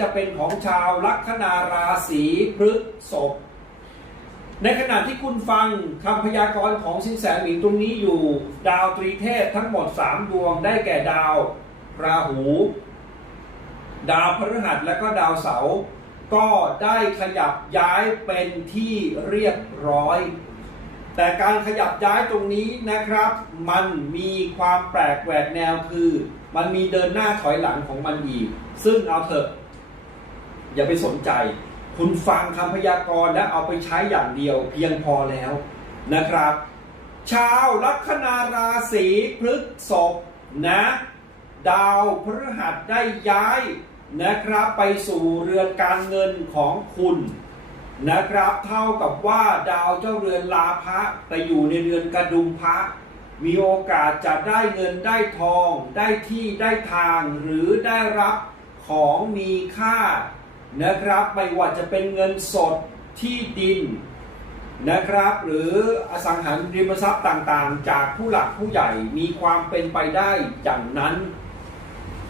จะเป็นของชาวลัคนาราศีพฤษภในขณะที่คุณฟังคำพยากรณ์ของสินแสหมิงตรงนี้อยู่ ดาวตรีเทพทั้งหมด 3 ดวงได้แก่ดาว ราหู ดาวพฤหัสและก็ดาวเสาร์ก็ได้ขยับย้ายเป็นที่เรียบร้อย แต่การขยับย้ายตรงนี้นะครับ มันมีความแปลกแหวกแนวคือ มันมีเดินหน้าถอยหลังของมันอีก ซึ่งเอาเถอะ อย่าไปสนใจ คุณฟังคำพยากรณ์และเอาไปใช้อย่างเดียวเพียงพอแล้วนะครับ ชาวลัคนาราศีพฤษภนะ ดาวพฤหัสได้ย้ายนะครับ ไปสู่เรือนการเงินของคุณนะครับ เท่ากับว่าดาวเจ้าเรือนลาภะไปอยู่ในเรือนกระดุมพระมีโอกาสจะได้เงินได้ทอง ได้ที่ได้ทางหรือได้รับของมีค่า นะครับไม่ว่าจะเป็นเงินสดที่ดินนะครับ หรืออสังหาริมทรัพย์ต่างๆ จากผู้หลักผู้ใหญ่มีความเป็นไปได้อย่างนั้น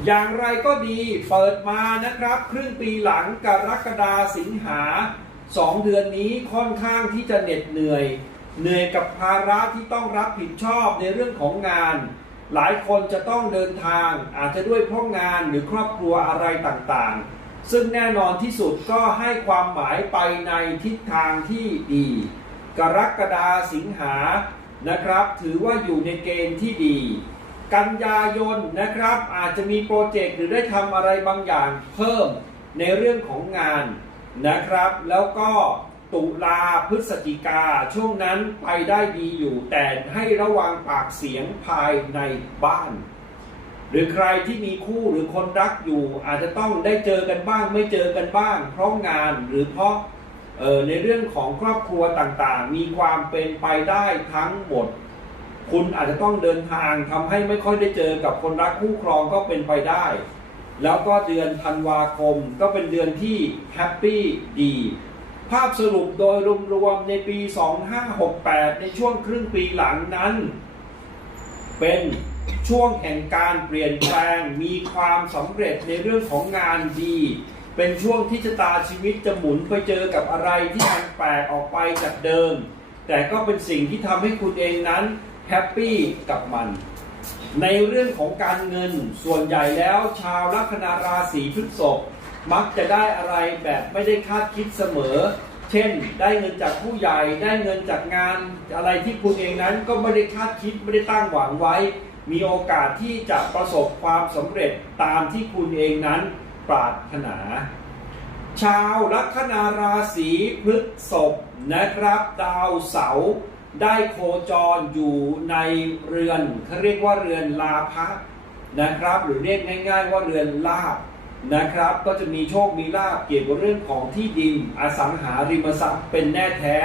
อย่างไรก็ดีเปิดมานะครับ ครึ่งปีหลังกรกฎาสิงหาสองเดือนนี้ค่อนข้างที่จะเหน็ดเหนื่อย เหนื่อยกับภาระที่ต้องรับผิดชอบในเรื่องของงาน หลายคนจะต้องเดินทางอาจจะด้วยเพราะงานหรือครอบครัวอะไรต่างๆ ซึ่งแน่นอนที่สุดก็ให้ความหมายไปในทิศทางที่ดี กรกฎาสิงหานะครับ ถือว่าอยู่ในเกณฑ์ที่ดี กันยายนนะครับ อาจจะมีโปรเจกต์หรือได้ทำอะไรบางอย่างเพิ่มในเรื่องของงานนะครับ แล้วก็ตุลาพฤศจิกาช่วงนั้นไปได้ดีอยู่แต่ให้ระวังปากเสียงภายในบ้าน รือใครที่มีคู่หรือคนรักอยู่ อาจจะต้องได้เจอกันบ้าง ไม่เจอกันบ้าง เพราะงานหรือเพราะเออในเรื่องของครอบครัวต่างๆ มีความเป็นไปได้ทั้งหมด คุณอาจจะต้องเดินทางทำให้ไม่ค่อยได้เจอกับคนรักคู่ครองก็เป็นไปได้ แล้วก็เดือนธันวาคมก็เป็นเดือนที่แฮปปี้ดีภาพสรุปโดยรวมๆในปี 2568 ในช่วงครึ่งปีหลังนั้น เป็น ช่วงแห่งการเปลี่ยนแปลงมีความสำเร็จในเรื่องของงานดี เป็นช่วงที่ชะตาชีวิตจะหมุนไปเจอกับอะไรที่มันแปลกออกไปจากเดิม แต่ก็เป็นสิ่งที่ทำให้คุณเองนั้นแฮปปี้กับมัน ในเรื่องของการเงินส่วนใหญ่แล้วชาวลัคนาราศีพฤษภมักจะได้อะไรแบบไม่ได้คาดคิดเสมอ เช่น ได้เงินจากผู้ใหญ่ ได้เงินจากงาน อะไรที่คุณเองนั้นก็ไม่ได้คาดคิดไม่ได้ตั้งหวังไว้ มีโอกาสที่จะประสบความสำเร็จตามที่คุณเองนั้นปรารถนา ชาวลัคนาราศีพฤษภนะครับ ดาวเสาร์ได้โคจรอยู่ในเรือนเขาเรียกว่าเรือนลาภะนะครับ หรือเรียกง่าย ๆ ว่าเรือนลาบนะครับ ก็จะมีโชคมีลาบเกี่ยวกับเรื่องของที่ดินอสังหาริมทรัพย์เป็นแน่แท้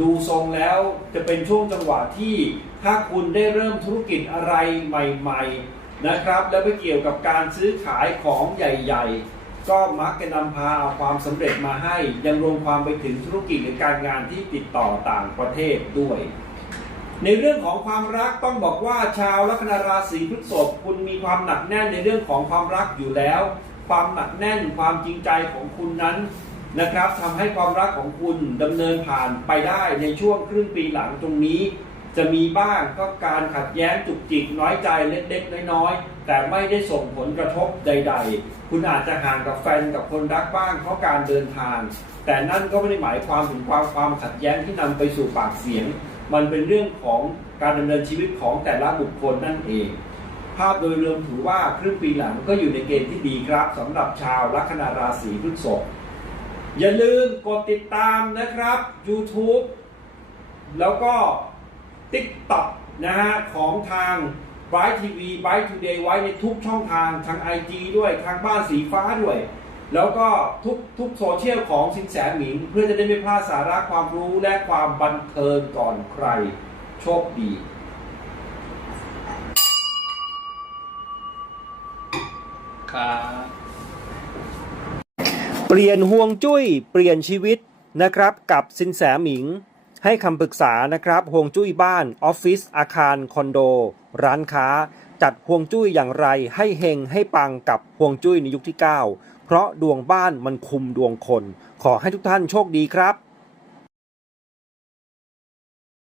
ดูทรงแล้วจะเป็นช่วงจังหวะที่ถ้าคุณได้เริ่มธุรกิจอะไรใหม่ ๆนะครับ แล้วไปเกี่ยวกับการซื้อขายของใหญ่ ๆ ก็มักจะนำพาเอาความสำเร็จมาให้ ยังรวมความไปถึงธุรกิจหรือการงานที่ติดต่อต่างประเทศด้วย ในเรื่องของความรักต้องบอกว่าชาวลัคนาราศีพฤษภคุณมีความหนักแน่นในเรื่องของความรักอยู่แล้ว ความหนักแน่นความจริงใจของคุณนั้น นะครับทำให้ความรักของคุณดำเนินผ่านไปได้ในช่วงครึ่งปีหลังตรงนี้ จะมีบ้างก็การขัดแย้งจุกจิกน้อยใจเล็กๆน้อยๆแต่ไม่ได้ส่งผลกระทบใด ๆ คุณอาจจะห่างกับแฟนกับคนรักบ้างเพราะการเดินทาง แต่นั่นก็ไม่ได้หมายความถึงความความขัดแย้งที่นำไปสู่ปากเสียง มันเป็นเรื่องของการดำเนินชีวิตของแต่ละบุคคลนั่นเองภาพโดยรวมถือว่าครึ่งปีหลังก็อยู่ในเกณฑ์ที่ดีครับสำหรับชาวลัคนาราศีพฤษภ อย่าลืมกดติดตามนะครับ YouTube แล้วก็ TikTok นะฮะของทาง Bright TV Bright Today ไว้ในทุกช่องทางทาง IG ด้วยทางบ้านสีฟ้าด้วย แล้วก็ทุกทุกโซเชียลของสินแสหมิง เพื่อจะได้ไม่พลาดสาระความรู้และความบันเทิงก่อนใคร โชคดีครับ เปลี่ยนห่วงจุ้ยเปลี่ยนชีวิตนะครับกับสินแสหมิง ให้คำปรึกษานะครับห่วงจุ้ยบ้านออฟฟิศอาคารคอนโด ร้านค้า จัดฮวงจุ้ยอย่างไรให้เฮงให้ปังกับฮวงจุ้ยในยุคที่ 9 เพราะดวงบ้านมันคุมดวงคน ขอให้ทุกท่านโชคดีครับ